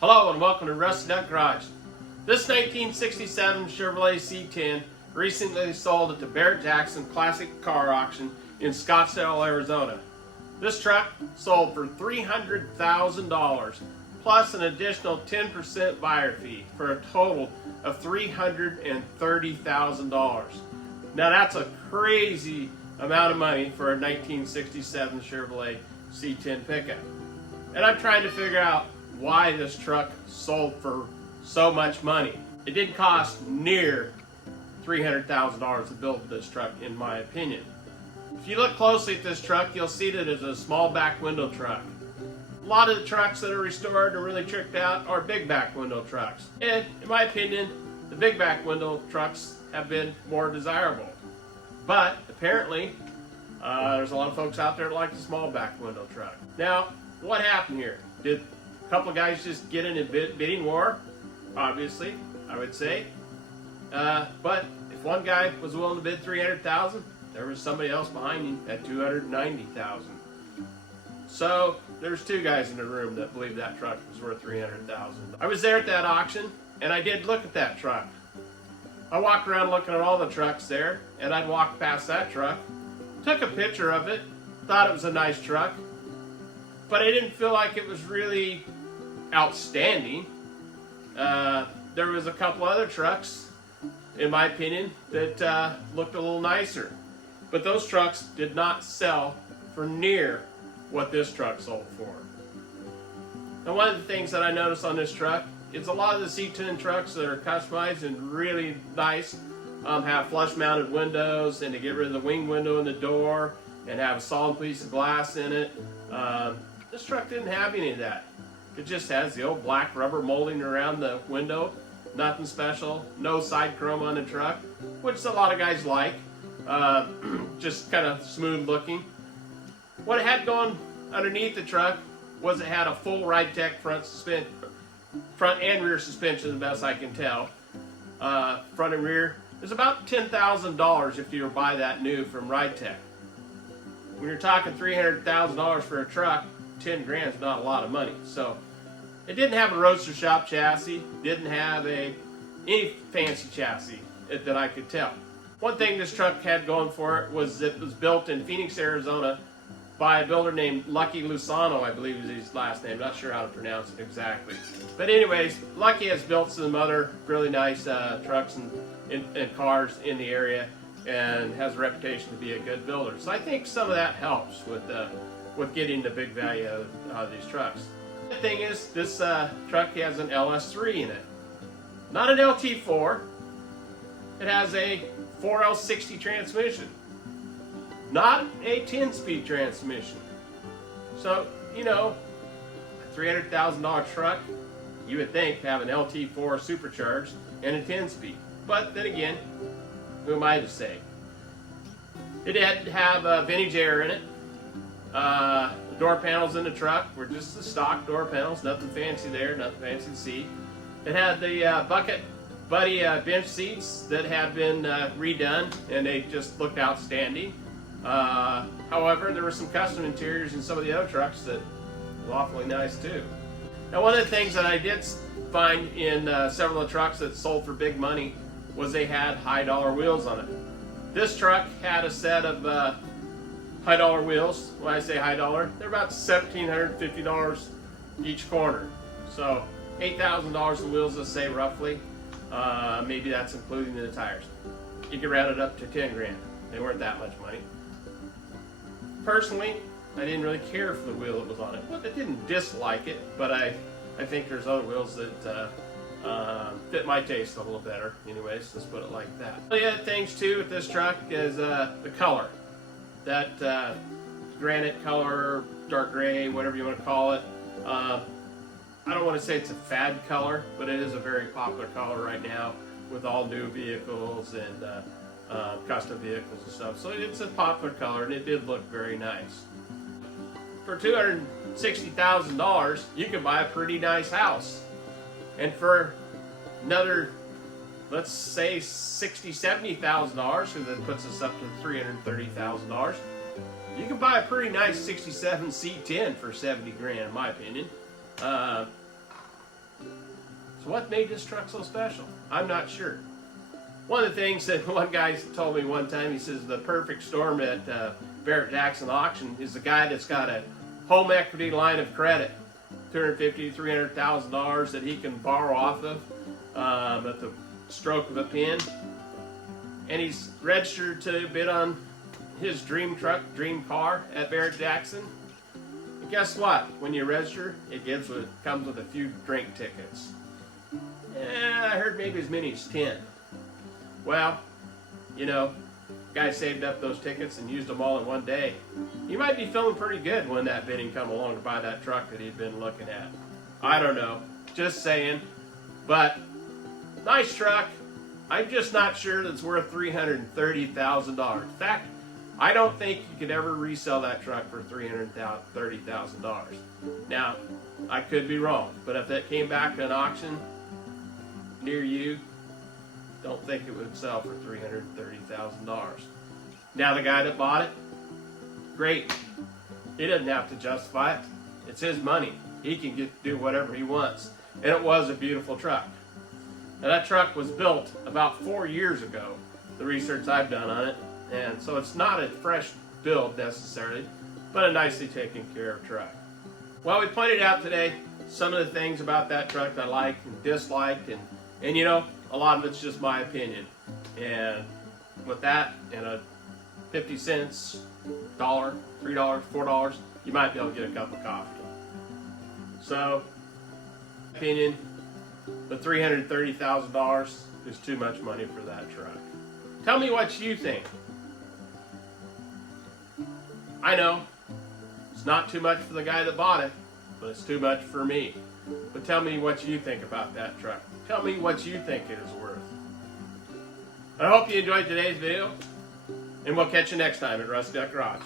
Hello and welcome to Rusted Undercarriage. This 1967 Chevrolet C10 recently sold at the Barrett Classic Car Auction in Scottsdale, Arizona. This truck sold for $300,000 plus an additional 10% buyer fee for a total of $330,000. Now that's a crazy amount of money for a 1967 Chevrolet C10 pickup. And I'm trying to figure out why this truck sold for so much money. It didn't cost near $300,000 to build this truck, in my opinion. If you look closely at this truck, you'll see that it's a small back window truck. A lot of the trucks that are restored and really tricked out are big back window trucks. And in my opinion, the big back window trucks have been more desirable. But apparently, there's a lot of folks out there that like the small back window truck. Now, what happened here? Did a couple of guys just get in a bidding war? Obviously, I would say. But if one guy was willing to bid $300,000, there was somebody else behind him at $290,000. So there's two guys in the room that believed that truck was worth $300,000. I was there at that auction, and I did look at that truck. I walked around looking at all the trucks there, and I'd walk past that truck, took a picture of it, thought it was a nice truck, but I didn't feel like it was really outstanding. There was a couple other trucks, in my opinion, that looked a little nicer. But those trucks did not sell for near what this truck sold for. Now, one of the things that I noticed on this truck is a lot of the C10 trucks that are customized and really nice have flush mounted windows, and they get rid of the wing window in the door and have a solid piece of glass in it. This truck didn't have any of that. It just has the old black rubber molding around the window. Nothing special. No side chrome on the truck, which a lot of guys like. Just kind of smooth looking. What it had going underneath the truck was it had a full Ride Tech front and rear suspension, the best I can tell. Front and rear is about $10,000 if you were to buy that new from Ride Tech. When you're talking $300,000 for a truck, 10 grand is not a lot of money. So it didn't have a roadster shop chassis, didn't have any fancy chassis that I could tell. One thing this truck had going for it was it was built in Phoenix, Arizona by a builder named Lucky Lusano, I believe is his last name. Not sure how to pronounce it exactly. But anyways, Lucky has built some other really nice trucks and cars in the area and has a reputation to be a good builder. So I think some of that helps with getting the big value out of these trucks. The thing is, this truck has an LS3 in it. Not an LT4. It has a 4L60 transmission. Not a 10-speed transmission. So, you know, a $300,000 truck, you would think have an LT4 supercharged and a 10-speed. But then again, who am I to say? It did have vintage air in it. The door panels in the truck were just the stock door panels, nothing fancy there, nothing fancy to see. It had the bucket buddy bench seats that had been redone, and they just looked outstanding. However, there were some custom interiors in some of the other trucks that were awfully nice too. Now, one of the things that I did find in several of the trucks that sold for big money was they had high dollar wheels on it. This truck had a set of high dollar wheels. When I say high dollar, they're about $1,750 each corner. So $8,000 of wheels, let's say roughly. Maybe that's including the tires. You could round it up to 10 grand. They weren't that much money. Personally, I didn't really care for the wheel that was on it. Well, I didn't dislike it, but I think there's other wheels that fit my taste a little better. Anyways, let's put it like that. The other things too with this truck is the color. That granite color, dark gray, whatever you want to call it. I don't want to say it's a fad color, but it is a very popular color right now with all new vehicles and custom vehicles and stuff. So it's a popular color, and it did look very nice. For $260,000, you can buy a pretty nice house. And for another, let's say $60,000, $70,000, because that puts us up to $330,000, you can buy a pretty nice 67 C10 for 70 grand, in my opinion. So what made this truck so special? I'm not sure. One of the things that one guy told me one time, he says the perfect storm at Barrett Jackson auction is the guy that's got a home equity line of credit, $250,000 to $300,000 that he can borrow off of at the stroke of a pen. And he's registered to bid on his dream truck, dream car at Barrett Jackson. And guess what? When you register, it comes with a few drink tickets. I heard maybe as many as 10. Well, you know, guy saved up those tickets and used them all in one day. You might be feeling pretty good when that bidding come along to buy that truck that he'd been looking at. I don't know, just saying. But nice truck. I'm just not sure that it's worth $330,000. In fact, I don't think you could ever resell that truck for $330,000. Now, I could be wrong, but if that came back to an auction near you, don't think it would sell for $330,000. Now the guy that bought it, great. He doesn't have to justify it. It's his money. He can do whatever he wants. And it was a beautiful truck. Now that truck was built about 4 years ago, the research I've done on it. And so it's not a fresh build necessarily, but a nicely taken care of truck. Well, we pointed out today some of the things about that truck that I liked and disliked, and you know, a lot of it's just my opinion. And with that and a 50 cents, $1, $3, $4, you might be able to get a cup of coffee. So, opinion, the $330,000 is too much money for that truck. Tell me what you think. I know it's not too much for the guy that bought it, but it's too much for me. But tell me what you think about that truck. Tell me what you think it is worth. I hope you enjoyed today's video, and we'll catch you next time at Rusty Duck Garage.